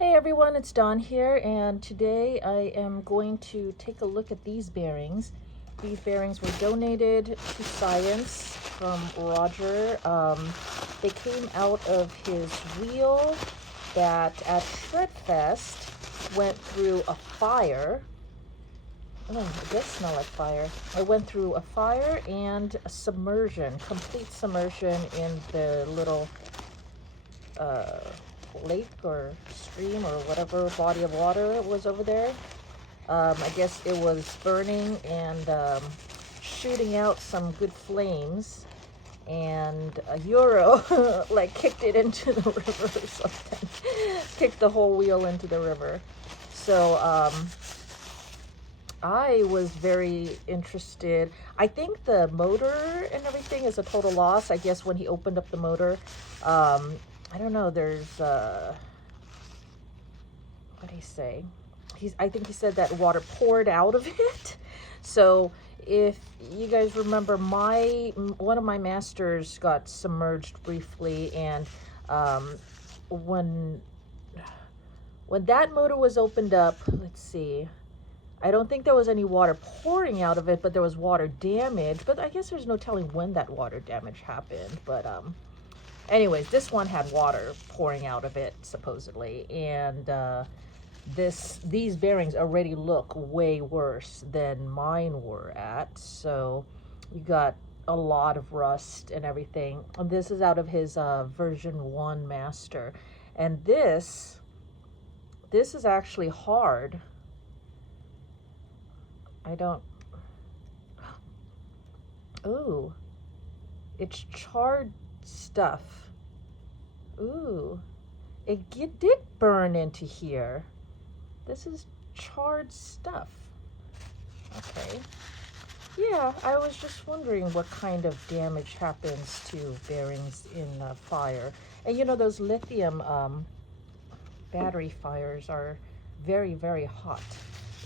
Hey everyone, it's Dawn here, and today I am going to take a look at these bearings. These bearings were donated to Science from Roger. They came out of his wheel that at Shredfest went through a fire. Oh, it does smell like fire. I went through a fire and a submersion, complete submersion in the little lake or stream or whatever body of water was over there. I guess it was burning and shooting out some good flames, and a Euro like kicked it into the river or something. Kicked the whole wheel into the river. So I was very interested. I think the motor and everything is a total loss. I guess when he opened up the motor, I don't know, there's, what did he say? I think he said that water poured out of it. So if you guys remember, one of my masters got submerged briefly, and when that motor was opened up, let's see, I don't think there was any water pouring out of it, but there was water damage. But I guess there's no telling when that water damage happened. But anyways, this one had water pouring out of it, supposedly, and these bearings already look way worse than mine were at. So you got a lot of rust and everything. And this is out of his version 1 master, and this is actually hard. I don't. Ooh, it's charred stuff. Ooh, it did burn into here. This is charred stuff. Okay. Yeah, I was just wondering what kind of damage happens to bearings in fire. And you know, those lithium battery fires are very, very hot.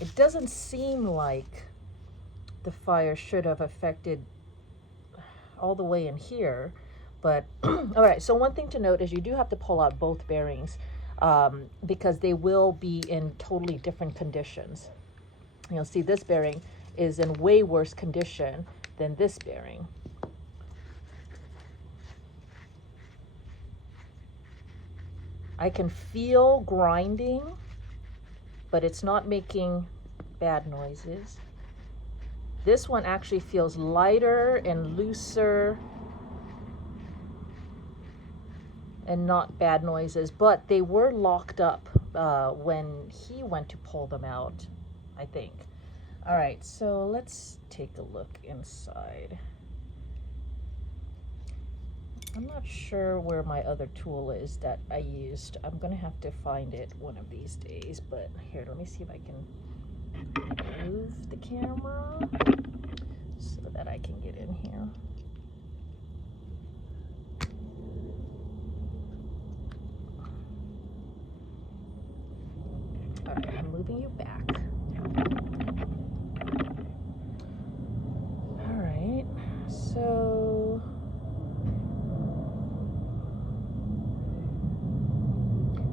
It doesn't seem like the fire should have affected all the way in here, but all right. So one thing to note is you do have to pull out both bearings because they will be in totally different conditions. You'll see this bearing is in way worse condition than this bearing. I can feel grinding, but it's not making bad noises. This one actually feels lighter and looser and not bad noises, but they were locked up when he went to pull them out, I think. All right, so let's take a look inside. I'm not sure where my other tool is that I used. I'm gonna have to find it one of these days, but here, let me see if I can move the camera so that I can get in here. All right, I'm moving you back. All right, so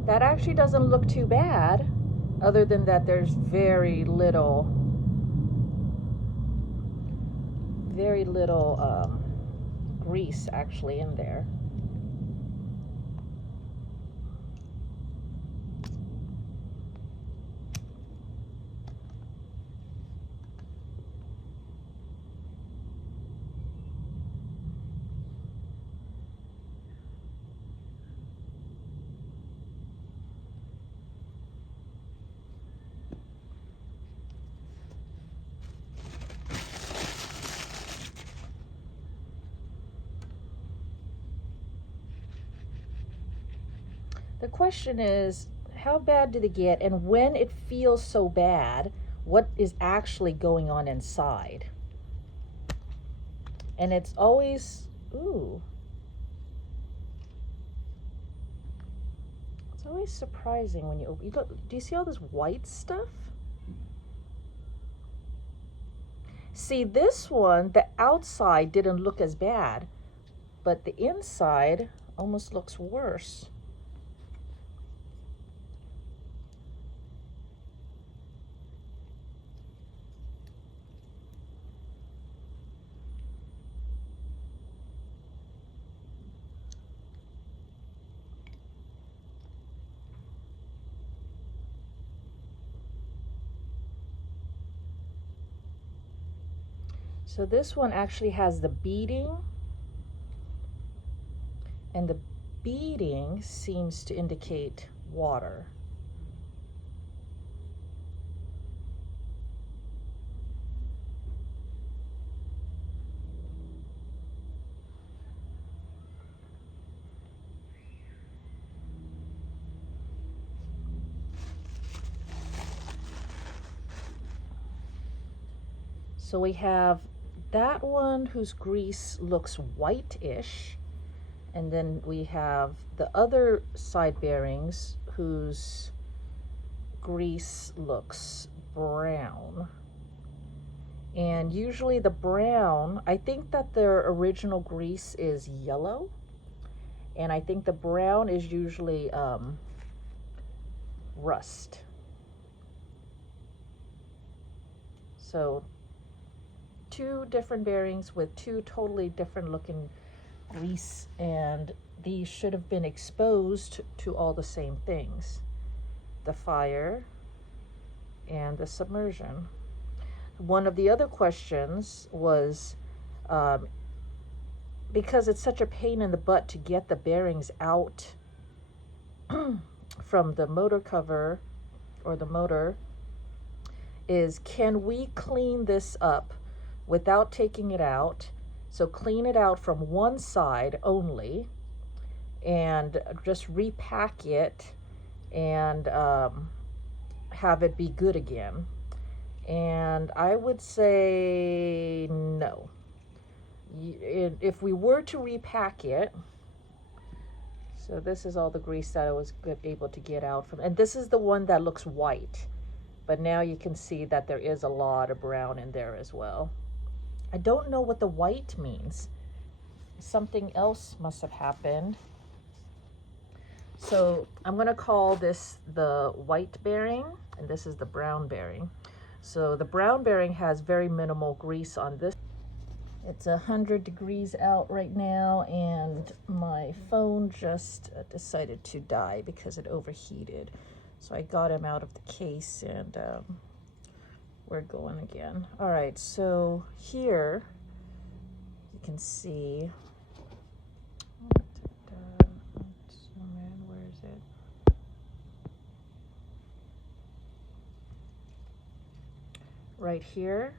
that actually doesn't look too bad, other than that there's very little grease actually in there. The question is, how bad did it get, and when it feels so bad, what is actually going on inside? And it's always, ooh, it's always surprising when you got, do you see all this white stuff? See, this one, the outside didn't look as bad, but the inside almost looks worse. So this one actually has the beading, and the beading seems to indicate water. So we have that one whose grease looks whitish, and then we have the other side bearings whose grease looks brown. And usually the brown, I think that their original grease is yellow, and I think the brown is usually rust. So two different bearings with two totally different looking grease, and these should have been exposed to all the same things: the fire and the submersion. One of the other questions was, because it's such a pain in the butt to get the bearings out from the motor cover or the motor, is can we clean this up without taking it out? So clean it out from one side only and just repack it and have it be good again. And I would say no. If we were to repack it, so this is all the grease that I was able to get out from, and this is the one that looks white, but now you can see that there is a lot of brown in there as well. I don't know what the white means. Something else must have happened. So I'm going to call this the white bearing, and this is the brown bearing. So the brown bearing has very minimal grease on this. It's 100 degrees out right now, and my phone just decided to die because it overheated. So I got him out of the case, and we're going again. All right, so here you can see, where is it? Right here,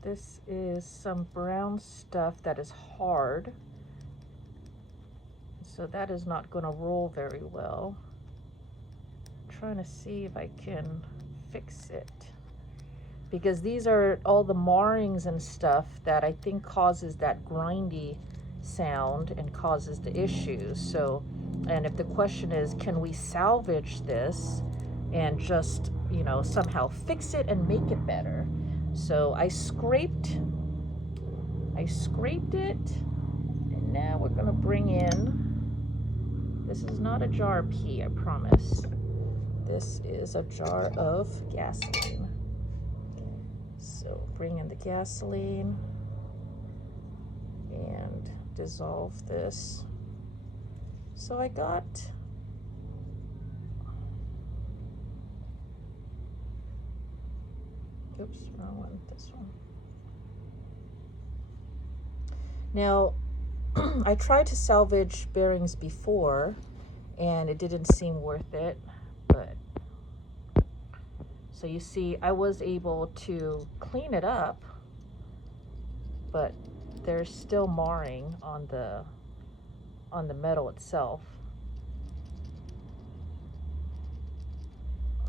this is some brown stuff that is hard. So that is not going to roll very well. I'm trying to see if I can fix it, because these are all the marrings and stuff that I think causes that grindy sound and causes the issues. So, and if the question is, can we salvage this and just, you know, somehow fix it and make it better? So I scraped it, and now we're gonna bring in, this is not a jar of pee, I promise. This is a jar of gasoline. So bring in the gasoline and dissolve this. So I got, oops, wrong one, this one. Now, I tried to salvage bearings before, and it didn't seem worth it, but, so you see, I was able to clean it up, but there's still marring on the metal itself.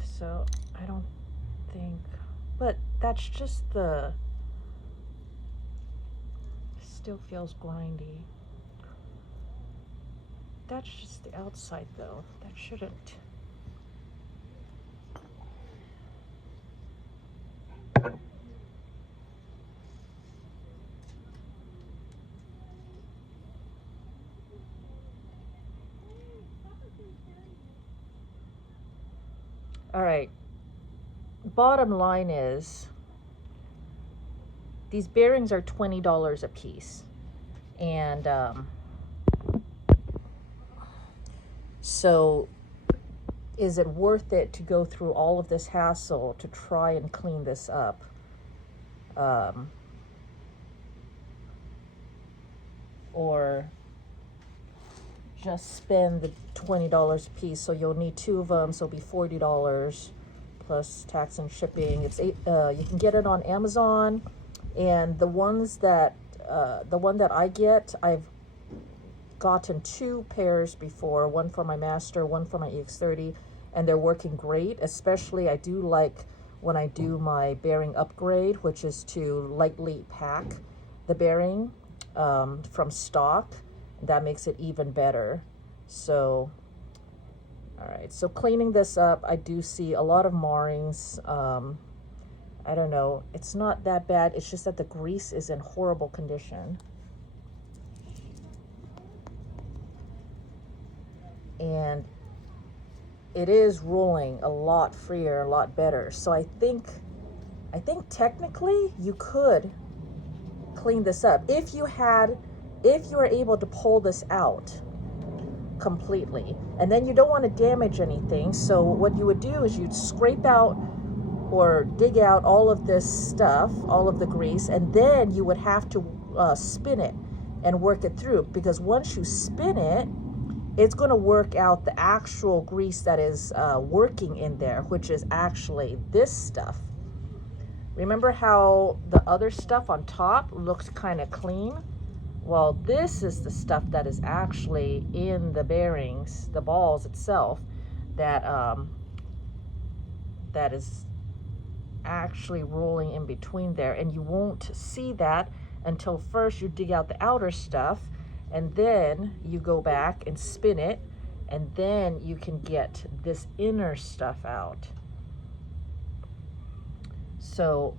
So I don't think, but that's just the, still feels grindy. That's just the outside though. That shouldn't. All right, bottom line is these bearings are $20 a piece, and so is it worth it to go through all of this hassle to try and clean this up? or just spend the $20 a piece. So you'll need 2 of them, so it'll be $40 plus tax and shipping. It's you can get it on Amazon, and the ones that the one that I get, I've gotten 2 pairs before, one for my master, one for my EX30, and they're working great. Especially I do like when I do my bearing upgrade, which is to lightly pack the bearing from stock. That makes it even better. So all right, so cleaning this up, I do see a lot of marrings. I don't know, it's not that bad, it's just that the grease is in horrible condition. And it is rolling a lot freer, a lot better. So I think technically you could clean this up if you were able to pull this out completely. And then you don't want to damage anything. So what you would do is you'd scrape out or dig out all of this stuff, all of the grease, and then you would have to spin it and work it through, because once you spin it, it's going to work out the actual grease that is working in there, which is actually this stuff. Remember how the other stuff on top looked kind of clean? Well, this is the stuff that is actually in the bearings, the balls itself, that that is actually rolling in between there. And you won't see that until first you dig out the outer stuff, and then you go back and spin it, and then you can get this inner stuff out. So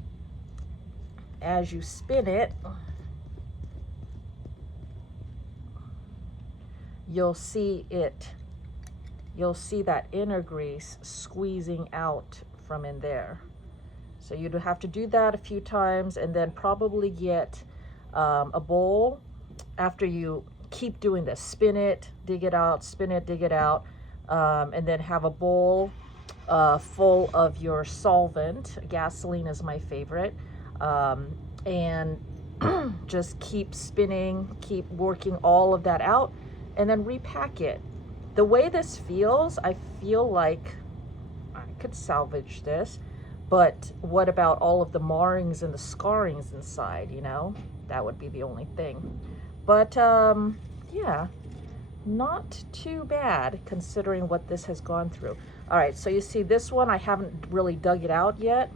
as you spin it, you'll see that inner grease squeezing out from in there. So you'd have to do that a few times, and then probably get a bowl after you keep doing this. Spin it, dig it out, spin it, dig it out, and then have a bowl full of your solvent. Gasoline is my favorite. And just keep spinning, keep working all of that out, and then repack it. The way this feels, I feel like I could salvage this, but what about all of the marrings and the scarrings inside, you know? That would be the only thing. But yeah, not too bad considering what this has gone through. All right, so you see this one, I haven't really dug it out yet.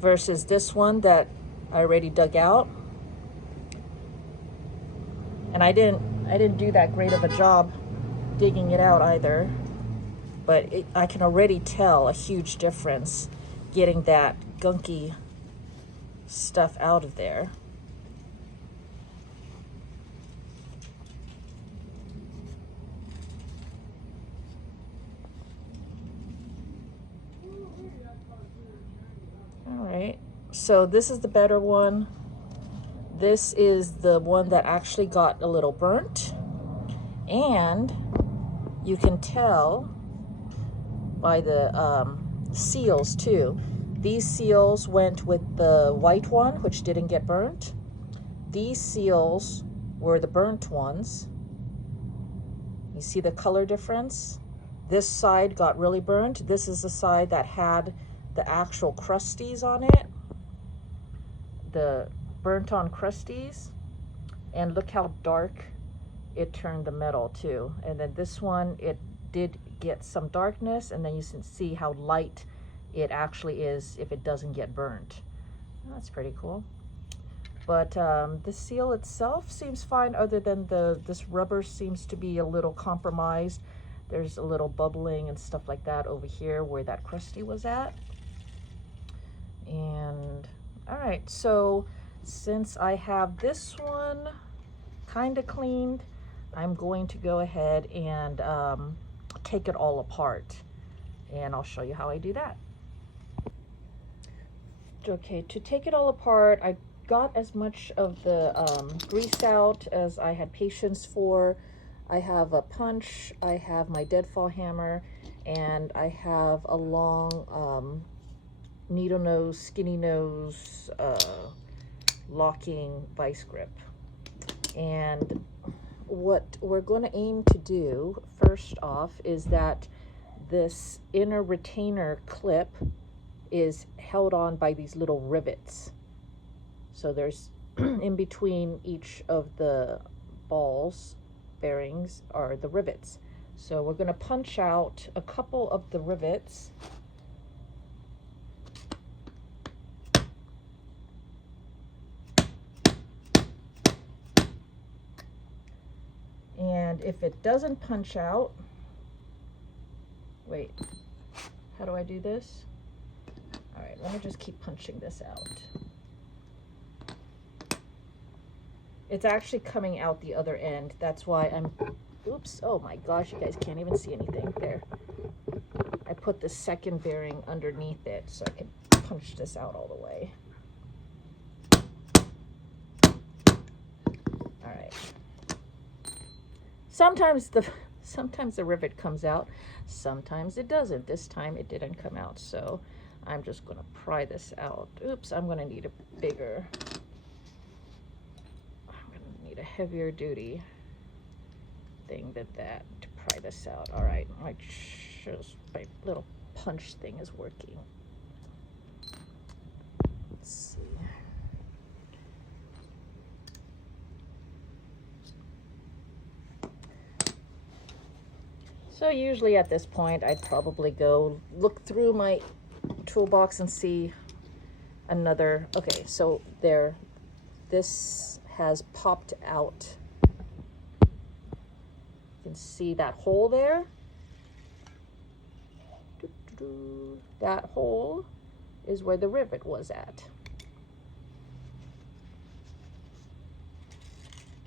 Versus this one that I already dug out. And I didn't do that great of a job digging it out either. But I can already tell a huge difference getting that gunky stuff out of there. All right, so this is the better one. This is the one that actually got a little burnt, and you can tell by the seals too. These seals went with the white one, which didn't get burnt. These seals were the burnt ones. You see the color difference? This side got really burnt. This is the side that had the actual crusties on it, the burnt on crusties. And look how dark it turned the metal too. And then this one, it did get some darkness, and then you can see how light it actually is if it doesn't get burnt. That's pretty cool. But the seal itself seems fine, other than this rubber seems to be a little compromised. There's a little bubbling and stuff like that over here where that crusty was at. And all right, so since I have this one kind of cleaned, I'm going to go ahead and take it all apart, and I'll show you how I do that. Okay, to take it all apart, I got as much of the grease out as I had patience for. I have a punch, I have my deadfall hammer, and I have a long needle nose, skinny nose, locking vice grip. And what we're going to aim to do first off is that this inner retainer clip is held on by these little rivets. So there's in between each of the balls bearings are the rivets. So we're going to punch out a couple of the rivets. And if it doesn't punch out, wait, how do I do this? All right, let me just keep punching this out. It's actually coming out the other end. That's why I'm, oops, oh my gosh, you guys can't even see anything there. I put the second bearing underneath it so I can punch this out all the way. All right. Sometimes the rivet comes out, sometimes it doesn't. This time it didn't come out, so I'm just gonna pry this out. Oops, I'm gonna need a bigger, I'm gonna need a heavier duty thing than that to pry this out. All right, my little punch thing is working. Let's see. So usually at this point, I'd probably go look through my toolbox and see another, okay, so there, this has popped out. You can see that hole there. That hole is where the rivet was at.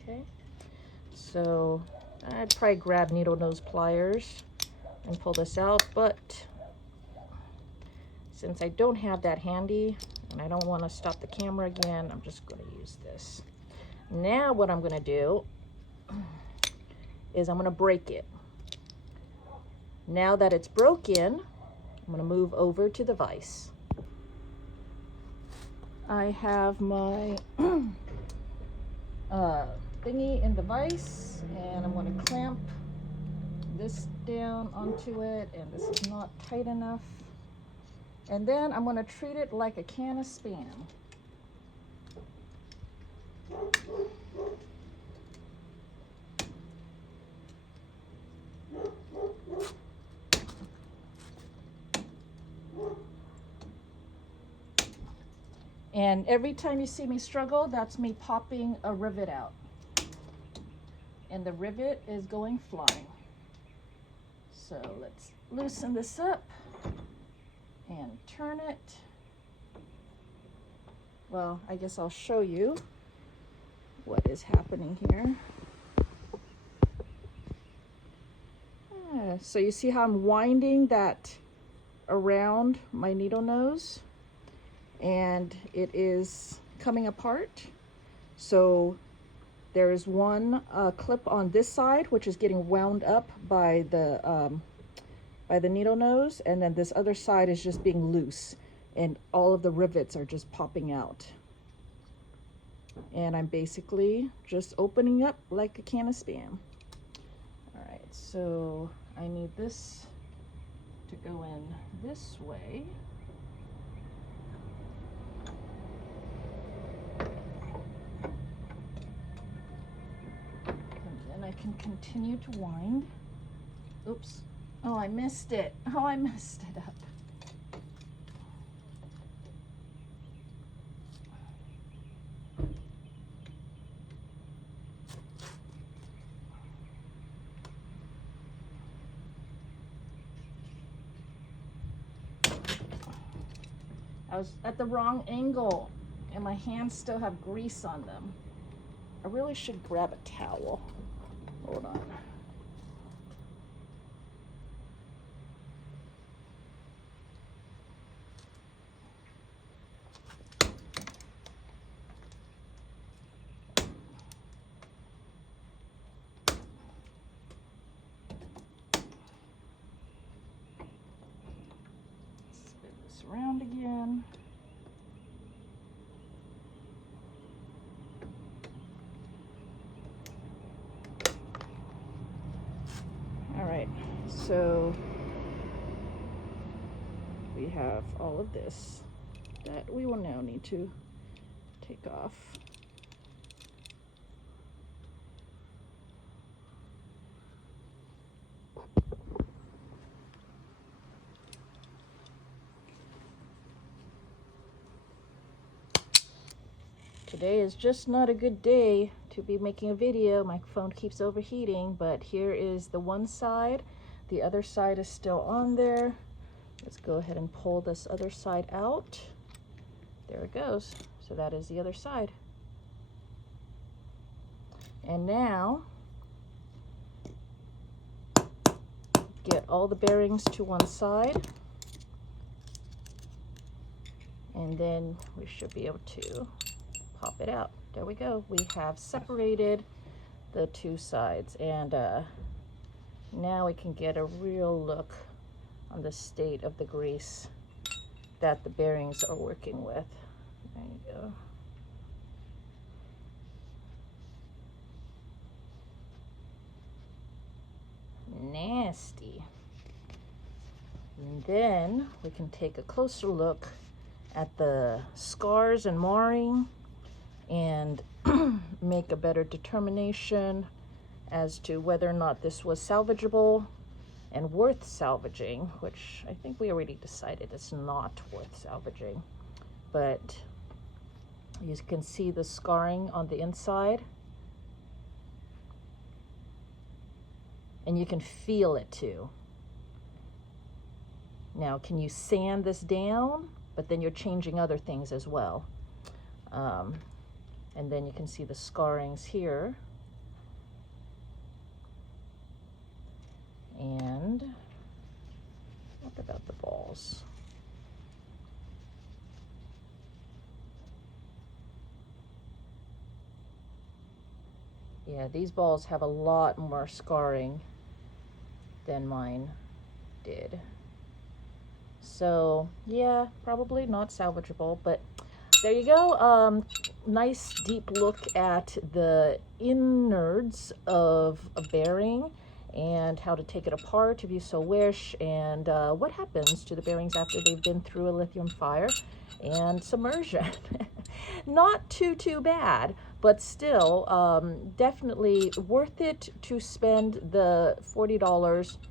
Okay, so I'd probably grab needle nose pliers and pull this out, but since I don't have that handy and I don't want to stop the camera again, I'm just going to use this. Now what I'm going to do is I'm going to break it. Now that it's broken, I'm going to move over to the vise. I have my thingy in the vise, and I'm going to clamp this down onto it, and this is not tight enough. And then I'm going to treat it like a can of Spam. And every time you see me struggle, that's me popping a rivet out. And the rivet is going flying. So let's loosen this up and turn it. Well, I guess I'll show you what is happening here. So you see how I'm winding that around my needle nose, and it is coming apart. So there's one clip on this side which is getting wound up by the needle nose, and then this other side is just being loose, and all of the rivets are just popping out. And I'm basically just opening up like a can of Spam. All right, so I need this to go in this way. And then I can continue to wind. Oops. Oh, I missed it. Oh, I messed it up. I was at the wrong angle, and my hands still have grease on them. I really should grab a towel. Hold on. around again. All right, so we have all of this that we will now need to take off. Today is just not a good day to be making a video. My phone keeps overheating, but here is the one side. The other side is still on there. Let's go ahead and pull this other side out. There it goes. So that is the other side. And now, get all the bearings to one side. And then we should be able to pop it out. There we go. We have separated the two sides, and now we can get a real look on the state of the grease that the bearings are working with. There you go. Nasty. And then we can take a closer look at the scars and marring and make a better determination as to whether or not this was salvageable and worth salvaging, which I think we already decided it's not worth salvaging. But you can see the scarring on the inside, and you can feel it too. Now, can you sand this down? But then you're changing other things as well. And then you can see the scarrings here. And what about the balls? Yeah, these balls have a lot more scarring than mine did. So yeah, probably not salvageable, but there you go. Nice deep look at the innards of a bearing and how to take it apart if you so wish, and what happens to the bearings after they've been through a lithium fire and submersion. Not too bad, but still definitely worth it to spend the $40,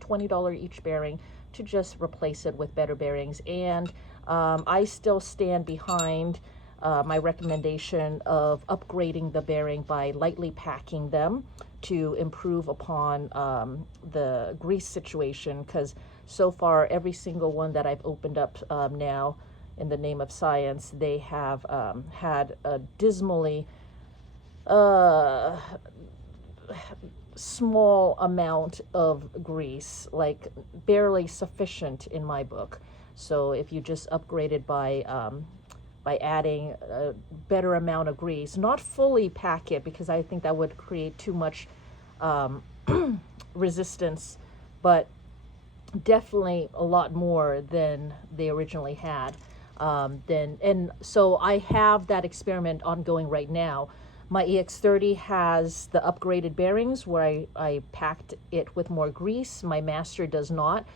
$20 each bearing to just replace it with better bearings. And I still stand behind my recommendation of upgrading the bearing by lightly packing them to improve upon the grease situation, because so far every single one that I've opened up now in the name of science, they have had a dismally small amount of grease, like barely sufficient in my book. So if you just upgraded by adding a better amount of grease, not fully pack it, because I think that would create too much resistance, but definitely a lot more than they originally had. And so I have that experiment ongoing right now. My EX30 has the upgraded bearings where I packed it with more grease. My Master does not.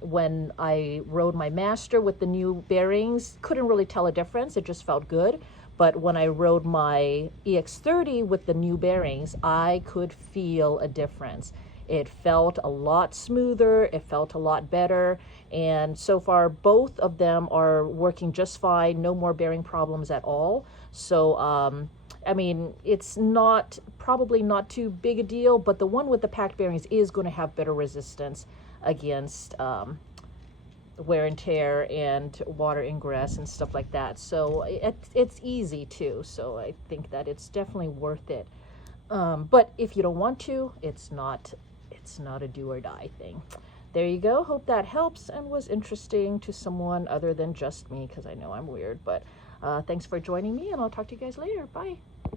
When I rode my Master with the new bearings, couldn't really tell a difference. It just felt good. But when I rode my EX30 with the new bearings, I could feel a difference. It felt a lot smoother, it felt a lot better, and so far both of them are working just fine, no more bearing problems at all. So I mean, it's probably not too big a deal, but the one with the packed bearings is going to have better resistance against wear and tear and water ingress and stuff like that. So it's easy too, so I think that it's definitely worth it. But if you don't want to, it's not a do or die thing. There you go. Hope that helps and was interesting to someone other than just me, because I know I'm weird. But thanks for joining me, and I'll talk to you guys later. Bye.